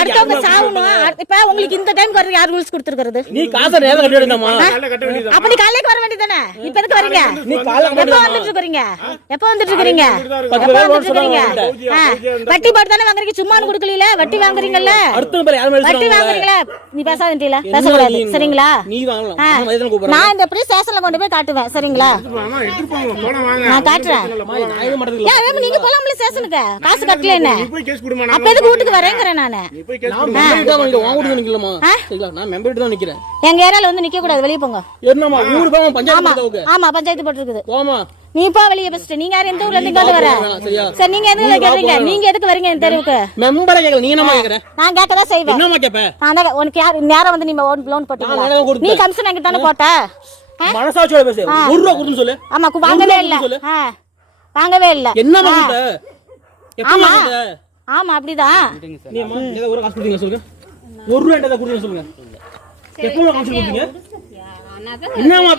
அடுத்தவங்க சாவணும். இப்ப உங்களுக்கு இந்த டைம் வர்றது யார் ரூல்ஸ் கொடுத்துருக்கிறது? நீ காசை நேரா கட்ட வேண்டியதாமா? அப்ப நீ காலையில வர வேண்டியதானே? இப்ப எதுக்கு வரீங்க? நீ காலைல எப்ப வந்துட்டு இருக்கீங்க? எப்ப வந்துட்டு இருக்கீங்க? வட்டி போட்டு தானே வாங்குறீங்க, சும்மானு கொடுக்கல. வட்டி வாங்குறீங்கல்ல, அடுத்த பேர் யார் மேல வட்டி வாங்குறீங்களா? நீ பேசாதீங்களா? பேசக்கூடாது சரிங்களா? நீ வாங்கலாம். நான் இந்த அப்படியே ஸ்டேஷன்ல கொண்டு போய் காட்டுவேன் சரிங்களா? நான் காட்டுறேன். நீங்க போலாம்ல ஸ்டேஷனுக்கு, காசு கட்டல என்ன? அப்ப எதுக்கு வீட்டுக்கு வரேங்கிறேன் நானு. எங்க ஏரியால வந்து நிக்க கூடாது, வெளிய போங்க. ஆமா பஞ்சாயத்து போட்டு இருக்குது. நீ போ வெளிய பஸ்ட். நீங்க யார், எந்த ஊர்ல இருந்து இங்க வர? சரி நீங்க எதுக்கு கேக்குறீங்க? நீங்க எதுக்கு வரீங்க இந்த தெருவுக்கு? மெம்பரை கேக்கல, நீ என்னமா கேக்குற? நான் கேக்க தான் செய்வேன். என்னமா கேப்ப? நான் உனக்கு யார் நேரா வந்து நீ லோன் போட்டீங்களா? நீ கமிஷன் என்கிட்ட தான போட்ட. மனசாட்சியோட பேசு. 1 ரூபாய் கொடுன்னு சொல்லு. ஆமா வாங்கவே இல்ல. வாங்கவே இல்ல. என்னமா கொடுத்த? எப்ப கொடுத்த? ஆமா அப்படிதான். நீ அம்மா ஏதோ ஒரு காசு கொடுத்தீங்க சொல்லுங்க. 1 ரூபாய் என்னடா கொடுத்தீங்க சொல்லுங்க. எப்போ காசு கொடுத்தீங்க? என்னமா